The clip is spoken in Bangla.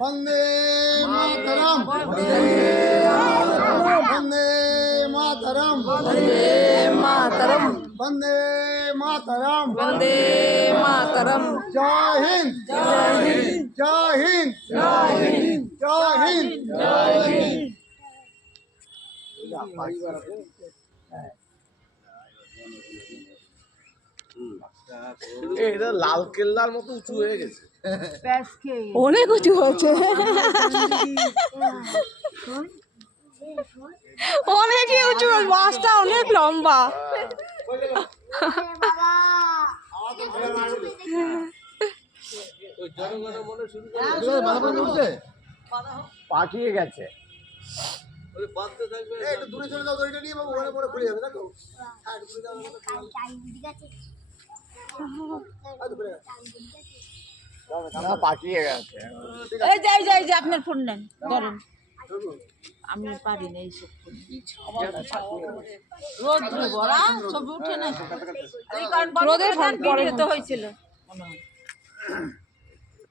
वंदे मातरम वंदे मातरम वंदे मातरम वंदे मातरम वंदे मातरम जय हिंद जय हिंद जय हिंद जय हिंद जय हिंद जय हिंद এটা লাল কেল্লার মতো উঁচু হয়ে গেছে। অনেক উঁচু হয়েছে, অনেকই উঁচু, বাসটা অনেক লম্বা। পাকিয়ে গেছে। দূরে চলে যাও, দড়িটা নিয়ে বাবু, ওখানে পরে খুলে যাবে। দেখো পাকিয়ে গেছে। এই যাই যাই যে আপনার ফোন নেন, ধরেন। আমি পারি না এইসব ফোন। রোদ্র ভরা ছবি উঠে না, রোদে ভিডিও তো হয়েছিল মনে হয়।